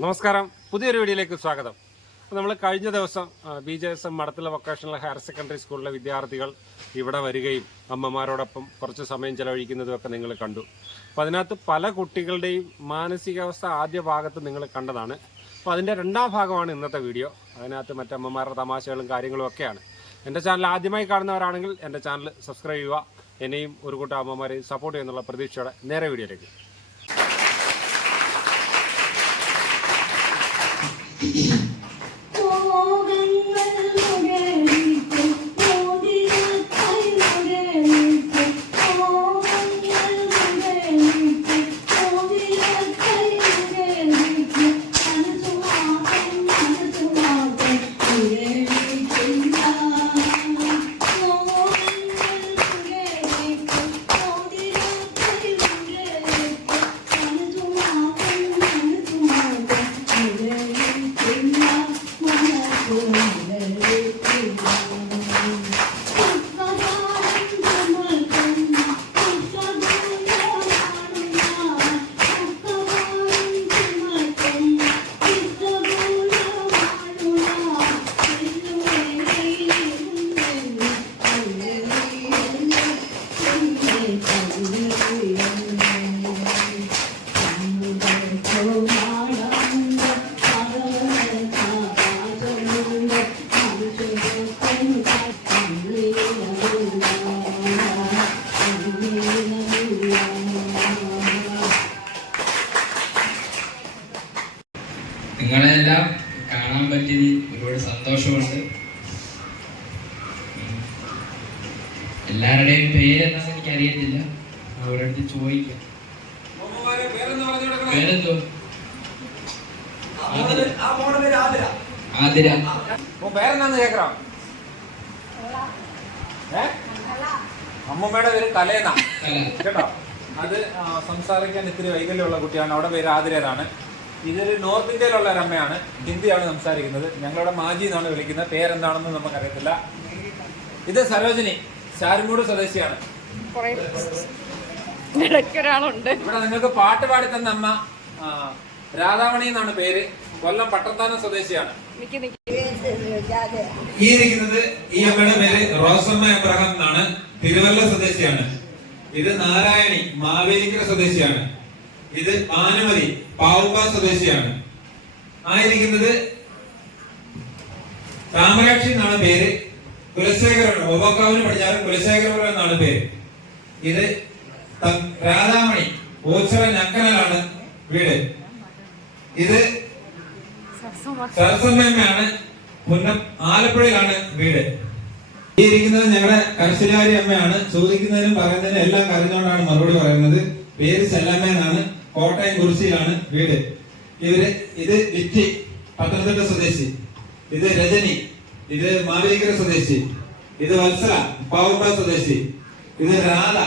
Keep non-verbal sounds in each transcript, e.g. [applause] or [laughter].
നമസ്കാരം. പുതിയൊരു വീഡിയോയിലേക്ക് സ്വാഗതം. നമ്മൾ കഴിഞ്ഞ ദിവസം ബി ജെ എസ് എം മടത്തില വൊക്കേഷണൽ ഹയർ സെക്കൻഡറി സ്കൂളിലെ വിദ്യാർത്ഥികൾ ഇവിടെ വരികയും അമ്മമാരോടൊപ്പം കുറച്ച് സമയം ചെലവഴിക്കുന്നതും ഒക്കെ നിങ്ങൾ കണ്ടു. അപ്പോൾ അതിനകത്ത് പല കുട്ടികളുടെയും മാനസികാവസ്ഥ ആദ്യ ഭാഗത്ത് നിങ്ങൾ കണ്ടതാണ്. അപ്പോൾ അതിന്റെ രണ്ടാം ഭാഗമാണ് ഇന്നത്തെ വീഡിയോ. അതിനകത്ത് മറ്റമ്മമാരുടെ തമാശകളും കാര്യങ്ങളും ഒക്കെയാണ്. എന്റെ ചാനൽ ആദ്യമായി കാണുന്നവരാണെങ്കിൽ എന്റെ ചാനൽ സബ്സ്ക്രൈബ് ചെയ്യുക. എന്നെയും ഒരു കൂട്ടം അമ്മമാരെയും സപ്പോർട്ട് ചെയ്യുന്നുള്ള പ്രതീക്ഷയോടെ നേരെ വീഡിയോയിലേക്ക്. Thank [laughs] you. Mm-hmm. സംസാരിക്കാൻ ഇത്തിരി വൈകല്യമുള്ള കുട്ടിയാണ്. അവിടെ പേര് ആതിരേതാണ് ഇതൊരു നോർത്ത് ഇന്ത്യയിലുള്ള ഒരു അമ്മയാണ്. ഹിന്ദിയാണ് സംസാരിക്കുന്നത്. ഞങ്ങളുടെ മാജി എന്നാണ് വിളിക്കുന്നത്. പേരെന്താണെന്ന് നമുക്കറിയത്തില്ല. ഇത് സരോജിനി ശാരുമൂട് സ്വദേശിയാണ്. ഇവിടെ നിങ്ങൾക്ക് പാട്ട് പാടി തന്ന അമ്മ രാധാമണി എന്നാണ് പേര്. കൊല്ലം പട്ടത്താനം സ്വദേശിയാണ്. ഈ ഇരിക്കുന്നത് ഈ അമ്മയുടെ പേര് റോസമ്മ എബ്രഹാം എന്നാണ്. തിരുവല്ല സ്വദേശിയാണ്. ഇത് നാരായണി മാവേലിക്കര സ്വദേശിയാണ്. ഇത് ആനുമതി പാവുപ്പ സ്വദേശിയാണ്. ആയിരിക്കുന്നത് താമരാക്ഷി എന്നാണ് പേര്. കുലശേഖരൻ ഒബക്കാവിന് പടിഞ്ഞാറ് കുലശേഖരപുരം എന്നാണ് പേര്. ഇത് രാധാമണി ഓച്ചിറ ഞക്കനാണ് വീട്. ഇത് സരസമ്മയാണ് പുന്നം ആലപ്പുഴയിലാണ് വീട്. ഇരിക്കുന്നത് ഞങ്ങളുടെ കർശനാരി അമ്മയാണ്. ചോദിക്കുന്നതിനും പറയുന്നതിനും എല്ലാം കരഞ്ഞുകൊണ്ടാണ് മറുപടി പറയുന്നത്. പേര് സെല്ലമ്മ എന്നാണ് കോട്ടയം കുറിച്ചിയിലാണ് വീട്. ഇവർ ഇത് വിറ്റി പത്തനംതിട്ട സ്വദേശി. ഇത് രജനി. ഇത് മാവേലിക്കര സ്വദേശി. ഇത് വത്സല പാവുമ്പ സ്വദേശി. ഇത് രാധ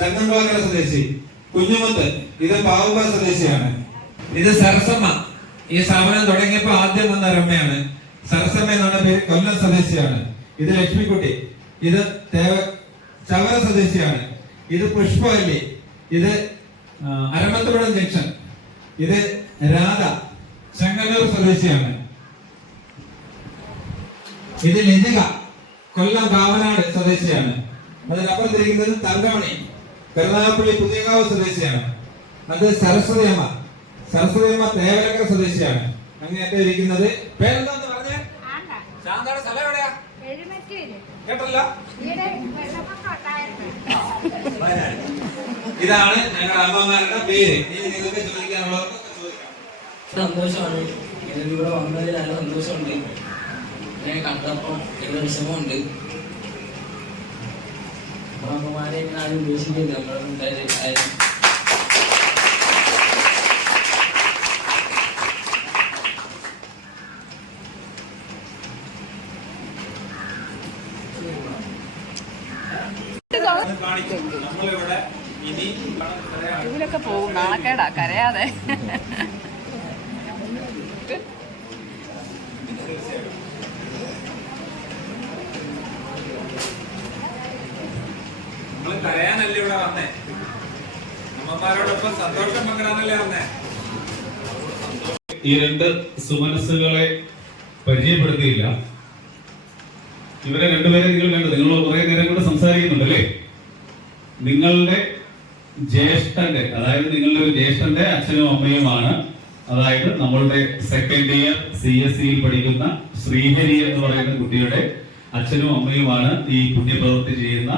ചങ്ങൻപാക്കര സ്വദേശി. കുഞ്ഞുമുത്ത് ഇത് പാവുമ്പ സ്വദേശിയാണ്. ഇത് സരസമ്മ. ഈ സ്ഥാപനം തുടങ്ങിയപ്പോ ആദ്യം വന്ന രമ്മയാണ് സരസമ്മ എന്നാണ് പേര് കൊല്ലം സ്വദേശിയാണ്. ഇത് ലക്ഷ്മിക്കുട്ടി. ഇത് തേവ ചവറ സ്വദേശിയാണ്. ഇത് പുഷ്പവല്ലി. ഇത് അരമത്തുപുഴം ജംഗ്ഷൻ. ഇത് രാധ ചെങ്ങന്നൂർ സ്വദേശിയാണ്. ഇത് ലതിക കൊല്ലം കാവനാട് സ്വദേശിയാണ്. അതിനപ്പുറത്തിരിക്കുന്നത് തങ്കമണി. കരുനാഗപ്പള്ളി പുതിയകാവ് സ്വദേശിയാണ്. അത് സരസ്വതിയമ്മ സരസ്വതിയമ്മ തേവലക്കര സ്വദേശിയാണ്. അങ്ങനെ ഇരിക്കുന്നത് പേരെന്താന്ന് പറഞ്ഞേ? കേട്ടല്ലോ? ഇതാണ് ഞങ്ങളുടെ അമ്മമാരുടെ പേര്. നിങ്ങൾക്ക് ചോദിക്കാനുള്ളവർക്കൊക്കെ ചോദിക്കാം. സന്തോഷമാണ്. ഇതിലൂടെ വന്നതിൽ നല്ല സന്തോഷമുണ്ട്. ഞാൻ കണ്ടപ്പോൾ എന്റെ വിഷമമുണ്ട്. അമ്മമാരെ ഇങ്ങനെ ആരും ഉപേക്ഷിക്കില്ല പോകും നാണക്കേടാ കരയാതെ. നമ്മൾ കരയാനല്ലേ ഇവിടെ വന്നേ? അമ്മമാരോടൊപ്പം സന്തോഷം പങ്കിടാനല്ലേ വന്നേ? ഈ രണ്ട് സുമനസ്സുകളെ പരിചയപ്പെടുത്തിയില്ല. ഇവരെ രണ്ടുപേരെ നിങ്ങൾ കണ്ടു. നിങ്ങൾ കുറെ നേരം കൊണ്ട് സംസാരിക്കുന്നുണ്ട് അല്ലേ നിങ്ങളുടെ ജ്യേഷ്ഠന്റെ അതായത് നിങ്ങളുടെ ഒരു ജ്യേഷ്ഠന്റെ അച്ഛനും അമ്മയുമാണ്. അതായത് നമ്മളുടെ സെക്കൻഡ് ഇയർ സി എസ് സിയിൽ പഠിക്കുന്ന ശ്രീഹരി എന്ന് പറയുന്ന കുട്ടിയുടെ അച്ഛനും അമ്മയുമാണ് ഈ പുണ്യപ്രവൃത്തി ചെയ്യുന്ന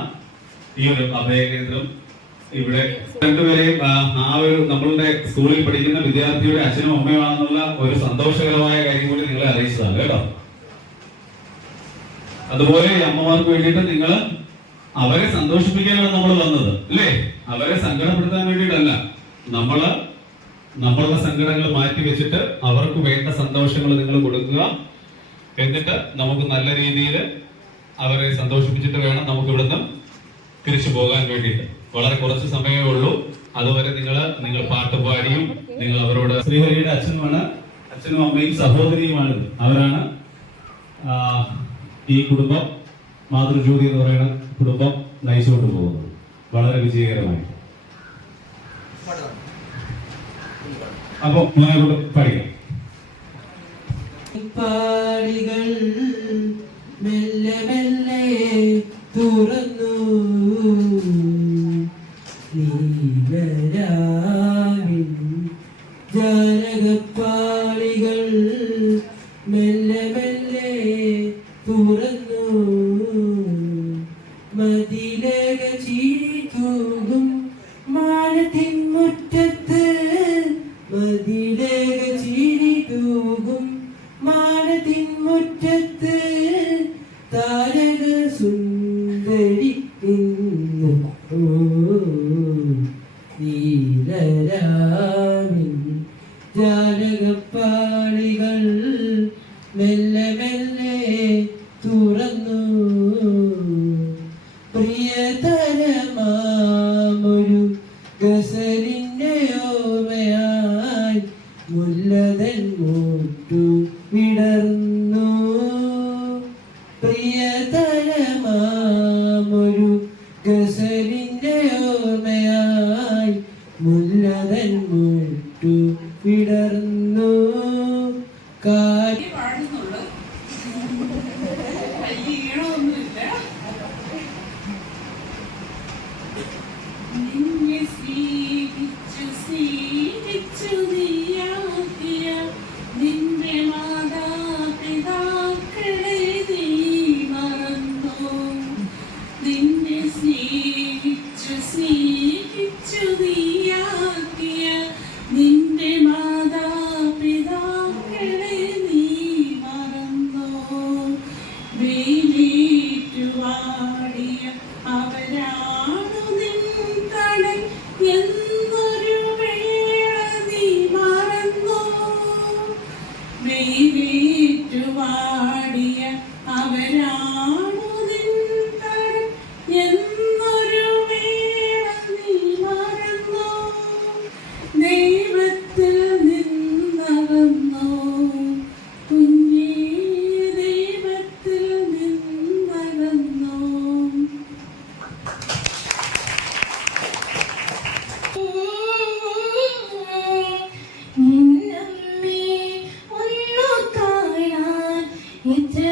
ഈ ഒരു അഭയകേന്ദ്രം. ഇവിടെ രണ്ടുപേരെയും ആ, ഒരു നമ്മളുടെ സ്കൂളിൽ പഠിക്കുന്ന വിദ്യാർത്ഥിയുടെ അച്ഛനും അമ്മയുമാണെന്നുള്ള ഒരു സന്തോഷകരമായ കാര്യം കൂടി നിങ്ങളെ അറിയിച്ചതാണ് കേട്ടോ. അതുപോലെ അമ്മമാർക്ക് വേണ്ടിയിട്ട് നിങ്ങൾ അവരെ സന്തോഷിപ്പിക്കാനാണ് നമ്മൾ വന്നത് അല്ലേ? അവരെ സങ്കടപ്പെടുത്താൻ വേണ്ടിയിട്ടല്ല. നമ്മൾ നമ്മളുടെ സങ്കടങ്ങൾ മാറ്റി വെച്ചിട്ട് അവർക്ക് വേണ്ട സന്തോഷങ്ങൾ നിങ്ങൾ കൊടുക്കുക. എന്നിട്ട് നമുക്ക് നല്ല രീതിയിൽ അവരെ സന്തോഷിപ്പിച്ചിട്ട് വേണം നമുക്ക് ഇവിടുന്ന് തിരിച്ചു പോകാൻ വേണ്ടിയിട്ട്. വളരെ കുറച്ച് സമയമേ ഉള്ളൂ. അതുവരെ നിങ്ങൾ നിങ്ങൾ പാട്ട് പാടിയും നിങ്ങൾ അവരോട് ശ്രീഹരിയുടെ അച്ഛനുമാണ്. അച്ഛനും അമ്മയും സഹോദരിയുമാണ്. അവരാണ് ഈ കുടുംബം. മാതൃജ്യോതി എന്ന് പറയുന്ന കുടുംബം നയിച്ചുകൊണ്ട് പോകുന്നത്. വളരെ വിജയകരമായി. അപ്പൊ മോനെ കൊണ്ട് പഠിക്കാം. പാടികൾ മെല്ലെ മെല്ലെ തുറന്നു. നീലരാവിൻ ജാനകപ്പാളികൾ മെല്ലെ മെല്ലെ തുറന്നു. ചീരി തൂകും മാനത്തിൻ മുറ്റത്ത് മതിലക ചീരി തൂകും. മാനത്തിൻ മുറ്റത്ത് താരക സുന്ദരി നിന്നു. ജാലകപ്പാളികൾ മെല്ലെ മെല്ലെ തുറന്നു. പ്രിയതരമാമൊരു Entre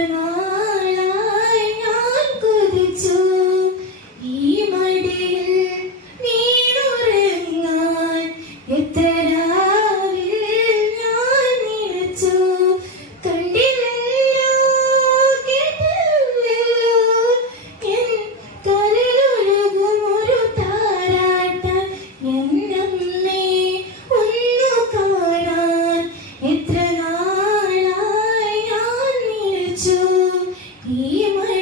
Rima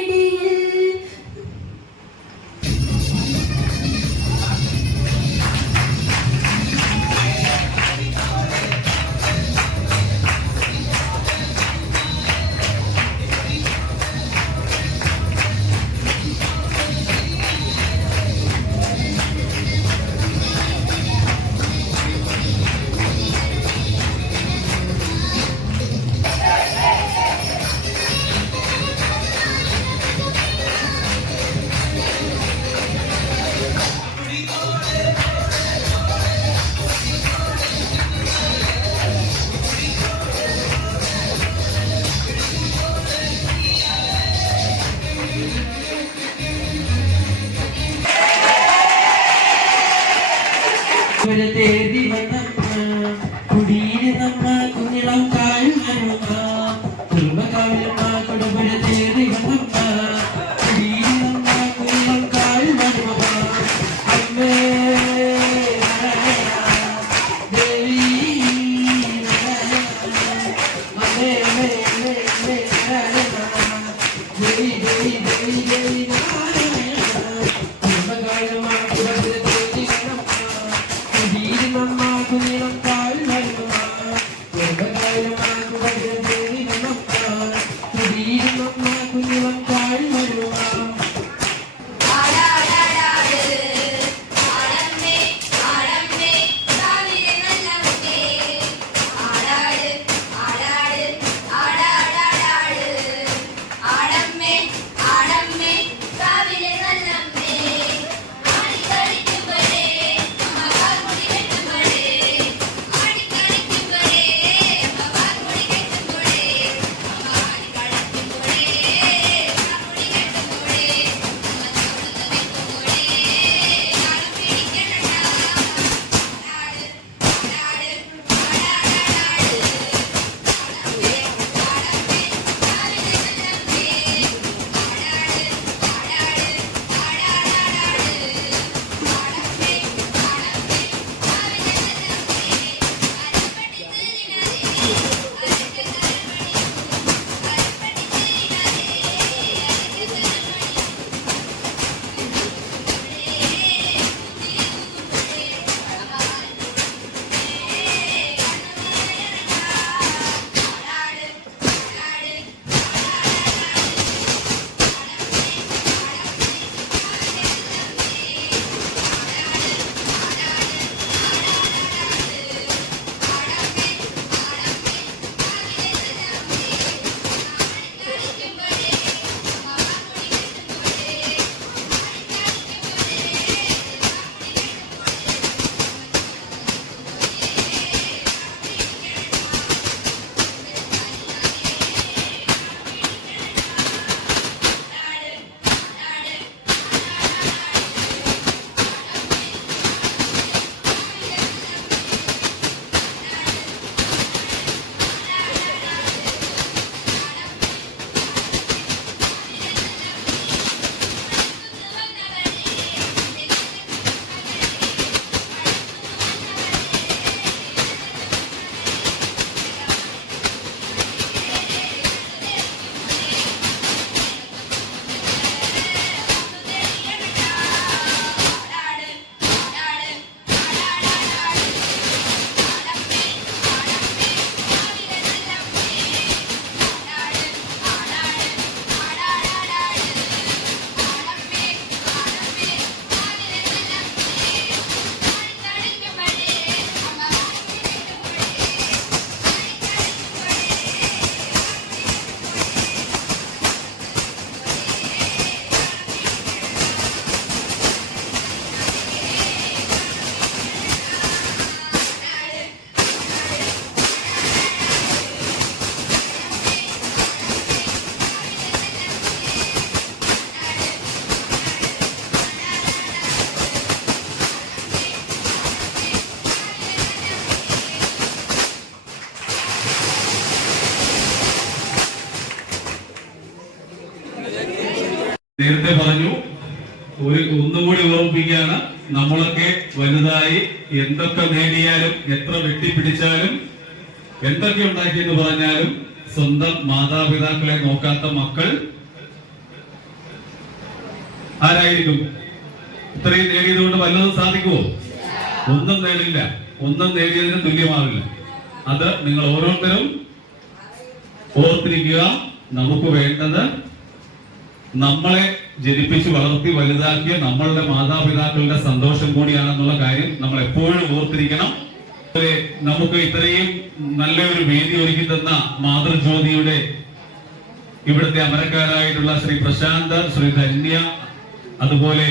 നേരത്തെ പറഞ്ഞു ഒരു ഒന്നുകൂടി ഓർമ്മിപ്പിക്കുകയാണ്. നമ്മളൊക്കെ വലുതായി എന്തൊക്കെ നേടിയാലും എത്ര വെട്ടിപ്പിടിച്ചാലും എന്തൊക്കെ ഉണ്ടാക്കി എന്ന് പറഞ്ഞാലും സ്വന്തം മാതാപിതാക്കളെ നോക്കാത്ത മക്കൾ ആരായിരിക്കും? ഇത്രയും നേടിയതുകൊണ്ട് വല്ലതും സാധിക്കുമോ ഒന്നും നേടില്ല. ഒന്നും നേടിയതിന് തുല്യമാവില്ല. അത് നിങ്ങൾ ഓരോരുത്തരും ഓർത്തിരിക്കുക. നമുക്ക് വേണ്ടത് നമ്മളെ ജനിപ്പിച്ച് വളർത്തി വലുതാക്കിയ നമ്മളുടെ മാതാപിതാക്കളുടെ സന്തോഷം കൂടിയാണെന്നുള്ള കാര്യം നമ്മൾ എപ്പോഴും ഓർത്തിരിക്കണം. നമുക്ക് ഇത്രയും നല്ലൊരു വേദി ഒരുക്കി തന്ന മാതൃജ്യോതിയുടെ ഇവിടുത്തെ അമരക്കാരായിട്ടുള്ള ശ്രീ പ്രശാന്ത് ശ്രീ ധന്യ അതുപോലെ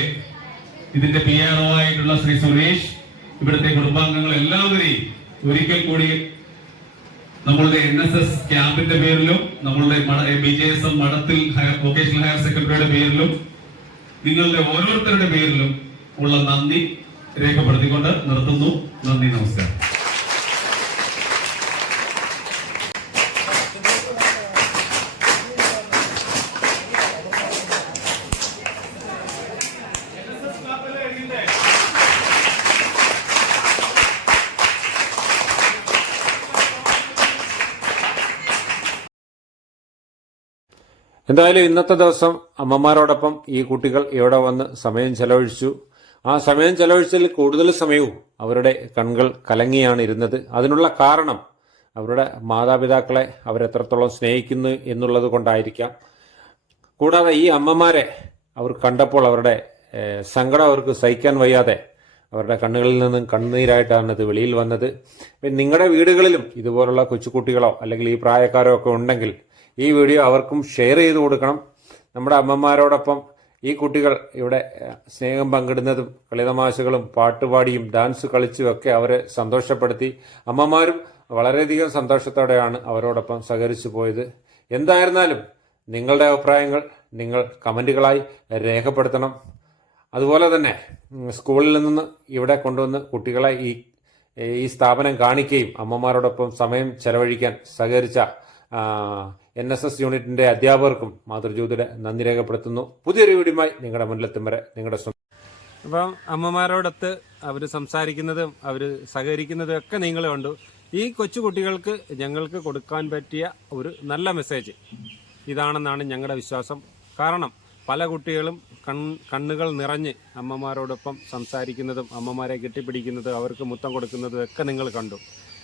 ഇതിന്റെ പി ആർ ഒ ആയിട്ടുള്ള ശ്രീ സുരേഷ് ഇവിടുത്തെ കുടുംബാംഗങ്ങൾ എല്ലാവരെയും ഒരിക്കൽ കൂടി നമ്മളുടെ എൻ എസ് എസ് ക്യാമ്പിന്റെ പേരിലും നമ്മളുടെ B J S M Madathil vocational higher സെക്കൻഡറിയുടെ പേരിലും നിങ്ങളുടെ ഓരോരുത്തരുടെ പേരിലും ഉള്ള നന്ദി രേഖപ്പെടുത്തിക്കൊണ്ട് നിർത്തുന്നു. നന്ദി നമസ്കാരം. എന്തായാലും ഇന്നത്തെ ദിവസം അമ്മമാരോടൊപ്പം ഈ കുട്ടികൾ ഇവിടെ വന്ന് സമയം ചെലവഴിച്ചു. ആ സമയം ചെലവഴിച്ചതിൽ കൂടുതൽ സമയവും അവരുടെ കൺകൾ കലങ്ങിയാണ് ഇരുന്നത്. അതിനുള്ള കാരണം അവരുടെ മാതാപിതാക്കളെ അവരെത്രത്തോളം സ്നേഹിക്കുന്നു എന്നുള്ളത് കൊണ്ടായിരിക്കാം. കൂടാതെ ഈ അമ്മമാരെ അവർ കണ്ടപ്പോൾ അവരുടെ സങ്കടം അവർക്ക് സഹിക്കാൻ വയ്യാതെ അവരുടെ കണ്ണുകളിൽ നിന്നും കണ്ണുനീരായിട്ടാണ് ഇത് വെളിയിൽ വന്നത്. നിങ്ങളുടെ വീടുകളിലും ഇതുപോലുള്ള കൊച്ചുകുട്ടികളോ അല്ലെങ്കിൽ ഈ പ്രായക്കാരോ ഒക്കെ ഉണ്ടെങ്കിൽ ഈ വീഡിയോ അവർക്കും ഷെയർ ചെയ്ത് കൊടുക്കണം. നമ്മുടെ അമ്മമാരോടൊപ്പം ഈ കുട്ടികൾ ഇവിടെ സ്നേഹം പങ്കിടുന്നതും കളിതമാശകളും പാട്ടുപാടിയും ഡാൻസ് കളിച്ചും ഒക്കെ അവരെ സന്തോഷപ്പെടുത്തി. അമ്മമാരും വളരെയധികം സന്തോഷത്തോടെയാണ് അവരോടൊപ്പം സഹകരിച്ചു പോയത്. എന്തായിരുന്നാലും നിങ്ങളുടെ അഭിപ്രായങ്ങൾ നിങ്ങൾ കമന്റുകളായി രേഖപ്പെടുത്തണം. അതുപോലെ തന്നെ സ്കൂളിൽ നിന്ന് ഇവിടെ കൊണ്ടുവന്ന് കുട്ടികളെ ഈ ഈ സ്ഥാപനം കാണിക്കുകയും അമ്മമാരോടൊപ്പം സമയം ചെലവഴിക്കാൻ സഹകരിച്ച എൻ എസ് എസ് യൂണിറ്റിന്റെ അധ്യാപകർക്കും മാതൃജ്യോതിയുടെ നന്ദി രേഖപ്പെടുത്തുന്നു. പുതിയൊരു വീടുമായി നിങ്ങളുടെ മുന്നിലെത്തും വരെ നിങ്ങളുടെ സ്വന്തം അപ്പം അമ്മമാരോടൊത്ത് അവർ സംസാരിക്കുന്നതും അവർ സഹകരിക്കുന്നതും ഒക്കെ നിങ്ങൾ കണ്ടു. ഈ കൊച്ചു കുട്ടികൾക്ക് ഞങ്ങൾക്ക് കൊടുക്കാൻ പറ്റിയ ഒരു നല്ല മെസ്സേജ് ഇതാണെന്നാണ് ഞങ്ങളുടെ വിശ്വാസം. കാരണം പല കുട്ടികളും കൺ കണ്ണുകൾ നിറഞ്ഞ് അമ്മമാരോടൊപ്പം സംസാരിക്കുന്നതും അമ്മമാരെ കെട്ടിപ്പിടിക്കുന്നതും അവർക്ക് മുത്തം കൊടുക്കുന്നതും ഒക്കെ നിങ്ങൾ കണ്ടു.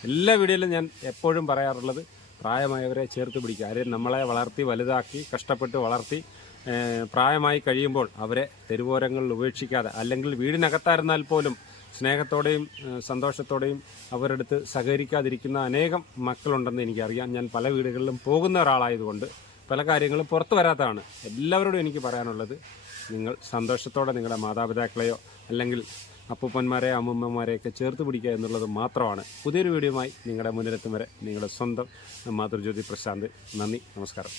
എല്ലാ വീഡിയോയിലും ഞാൻ എപ്പോഴും പറയാറുള്ളത് പ്രായമായവരെ ചേർത്ത് പിടിക്കുക. ആരും നമ്മളെ വളർത്തി വലുതാക്കി കഷ്ടപ്പെട്ട് വളർത്തി പ്രായമായി കഴിയുമ്പോൾ അവരെ തെരുവോരങ്ങളിൽ ഉപേക്ഷിക്കാതെ അല്ലെങ്കിൽ വീടിനകത്തായിരുന്നാൽ പോലും സ്നേഹത്തോടെയും സന്തോഷത്തോടെയും അവരെടുത്ത് സഹകരിക്കാതിരിക്കുന്ന അനേകം മക്കളുണ്ടെന്ന് എനിക്കറിയാം. ഞാൻ പല വീടുകളിലും പോകുന്ന ഒരാളായതുകൊണ്ട് പല കാര്യങ്ങളും പുറത്തു വരാത്തതാണ്. എല്ലാവരോടും എനിക്ക് പറയാനുള്ളത് നിങ്ങൾ സന്തോഷത്തോടെ നിങ്ങളുടെ മാതാപിതാക്കളെയോ അല്ലെങ്കിൽ അപ്പൂപ്പന്മാരെയോ അമ്മൂമ്മമാരെയൊക്കെ ചേർത്ത് പിടിക്കുക എന്നുള്ളത് മാത്രമാണ്. പുതിയൊരു വീഡിയോയുമായി നിങ്ങളുടെ മുന്നിലെത്തും വരെ നിങ്ങളുടെ സ്വന്തം മാതൃജ്യോതി പ്രശാന്ത്. നന്ദി നമസ്കാരം.